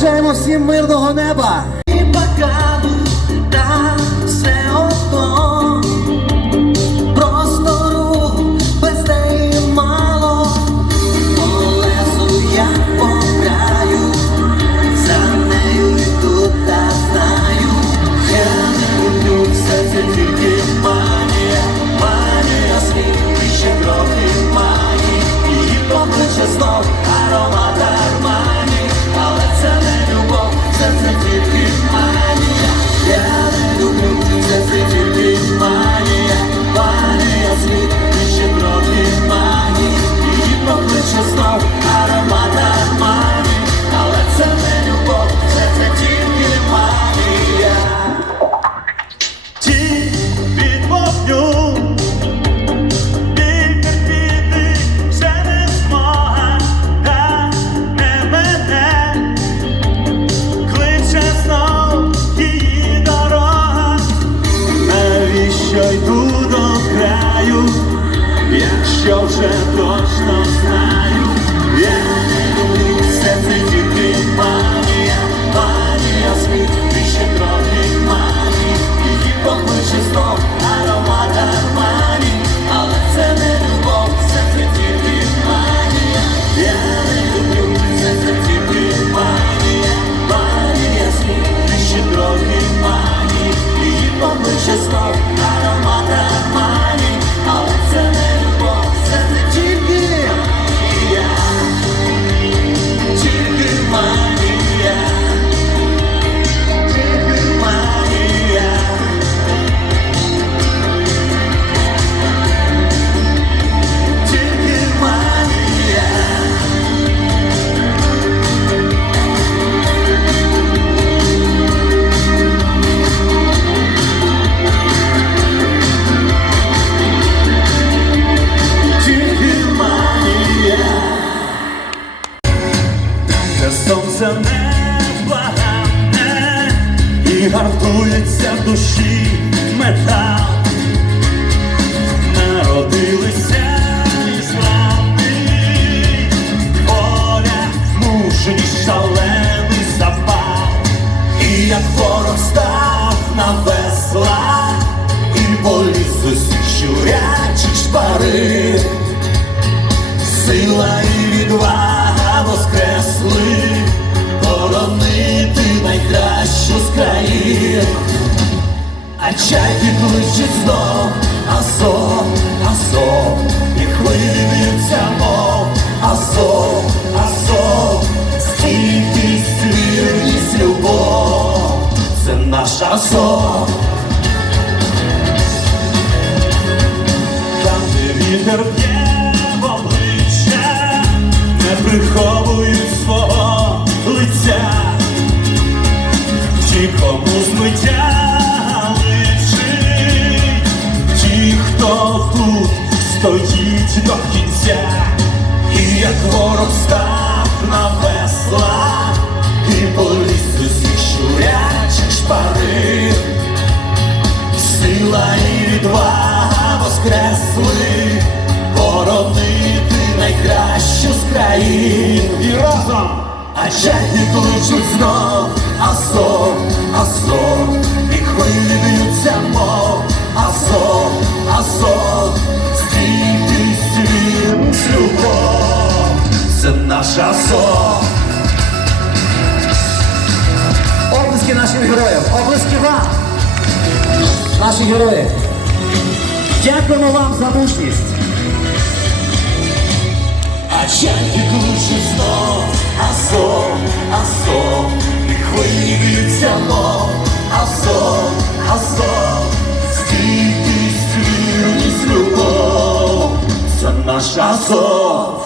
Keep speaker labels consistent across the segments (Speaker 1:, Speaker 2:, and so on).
Speaker 1: Бажаємо всім мирного неба.
Speaker 2: поростав на весла і поліз усі щурячі шпари, сила і відвага воскресли, Коронити найкращу з країн, а чайки кличуть знов, асо, асо, і хвилюються мов, асо, асо, стійкість, вірність, любов. 하셔서 강제히 괴롭게 ще не кличуть знов, Азов, Азов, і хвилі б'ються, мов, Азов, Азов, скільки світ, любов, це наша Азов.
Speaker 3: Облиски нашим героям, облиски вам, наші герої. Дякуємо вам за мужність.
Speaker 2: Чайки бігучий знов, Азов, Азов, і хвилі б'ються мов, Азов, Азов, стійкість, вірність, любов, це
Speaker 4: наш Азов.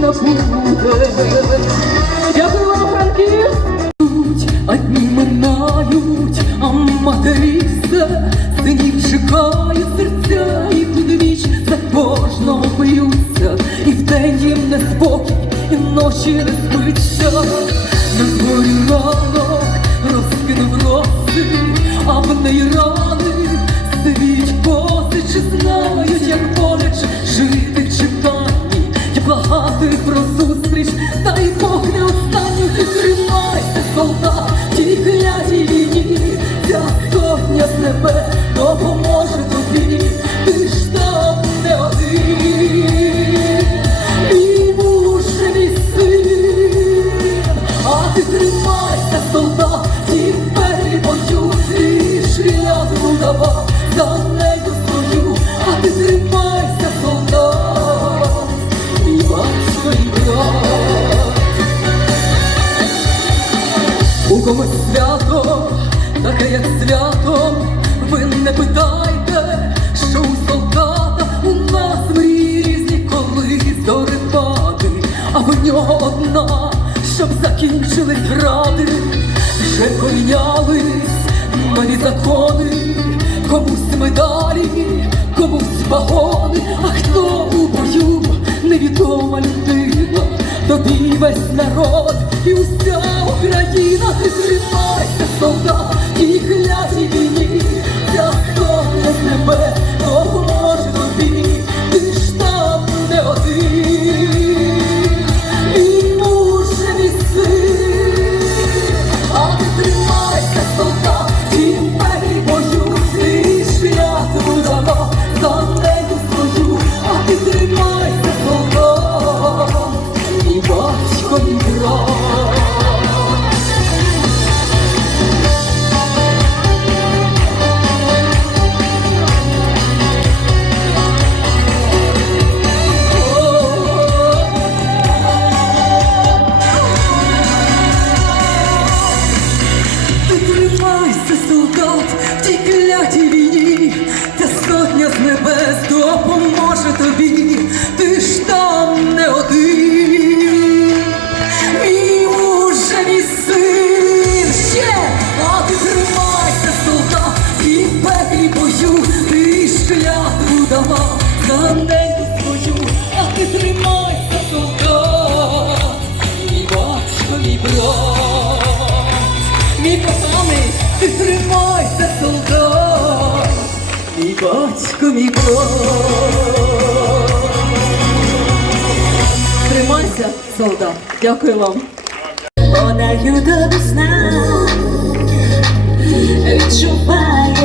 Speaker 4: На буде. Я була франків, одні минають, а матері все, синів чекають серця, і туди віч за кожного б'ються, і вдень їм неспокій, і ночі не спиться. На дворі ранок розкинув роси, а в неї ранок його одна, щоб закінчились ради, вже помінялись нові закони, комусь медалі, комусь вагони, а хто у бою невідома людина, тобі весь народ і уся Україна, ти тримайся, солдат, і глядій війні, я хто не тебе. батько мій кров. Тримайся, солдат, дякую вам.
Speaker 5: Подаю до сна, відчуваєш.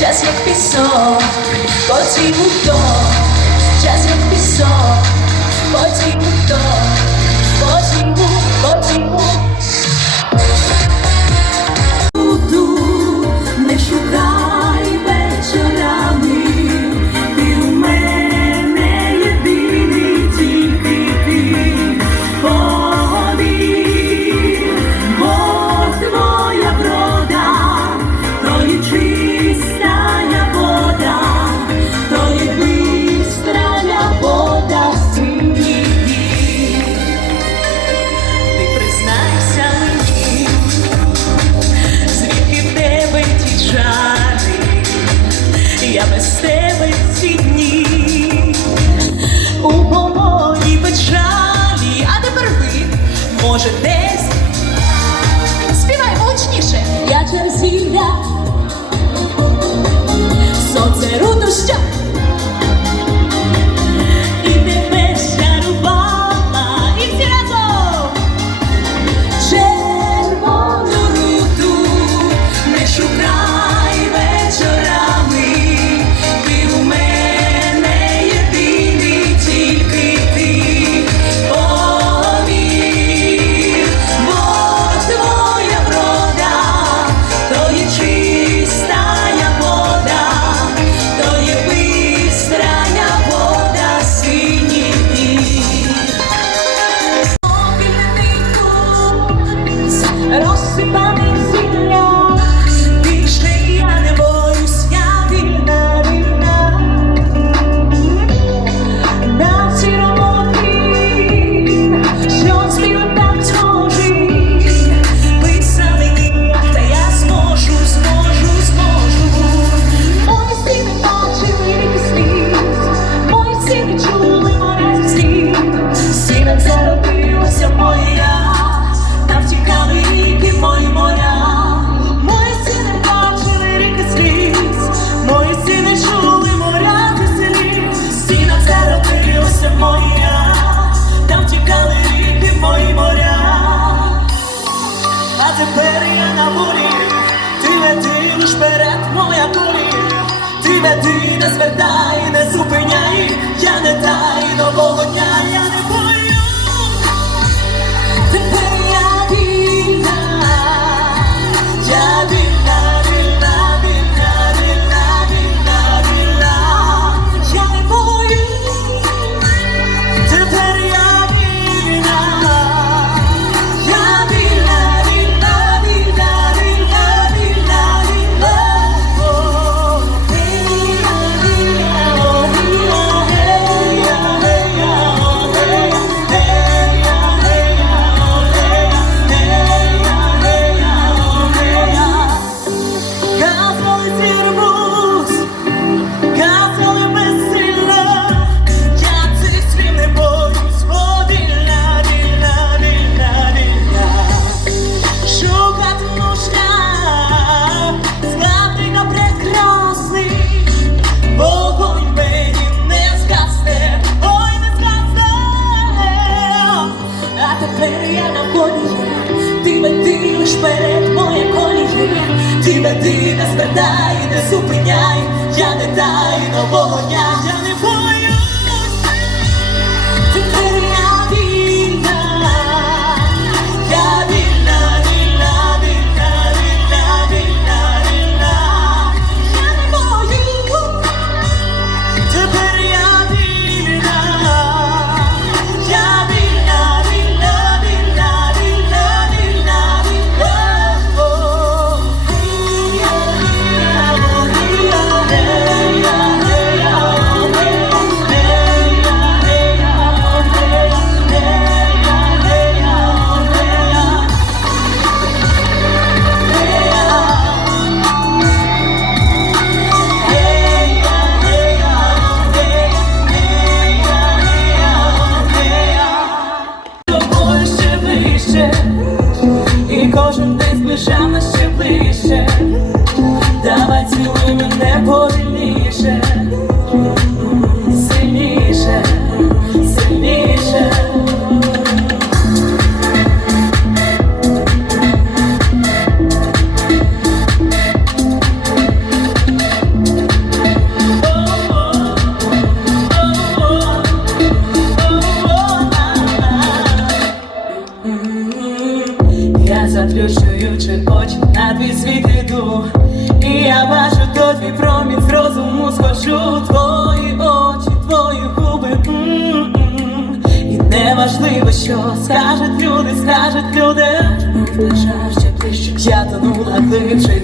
Speaker 5: час як пісок, потім вдох, час як пісок, потім вдох, потім, потім. не звертай, не зупиняй, я не дай нового дня. пам'ятай нового дня.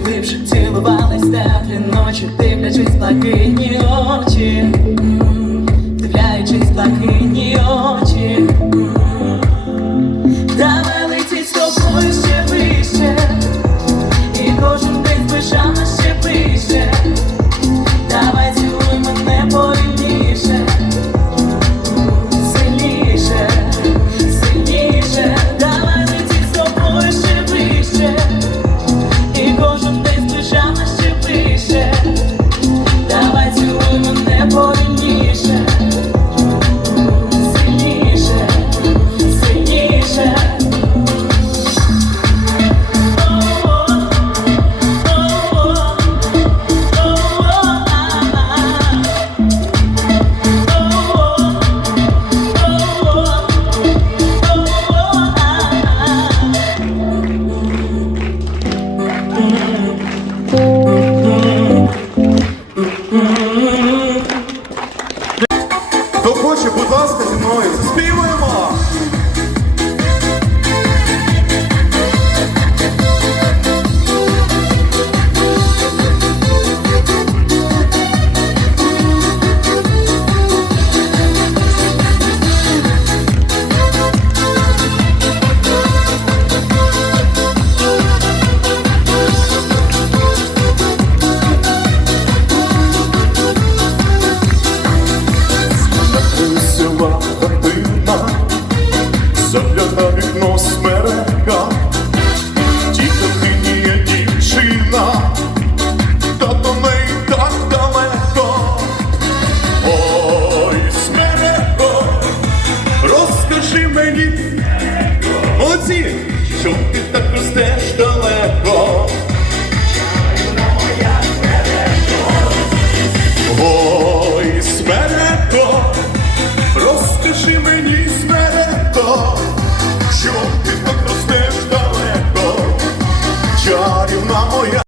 Speaker 5: ми вже цілувались теплі ночі, дивлячись блакитні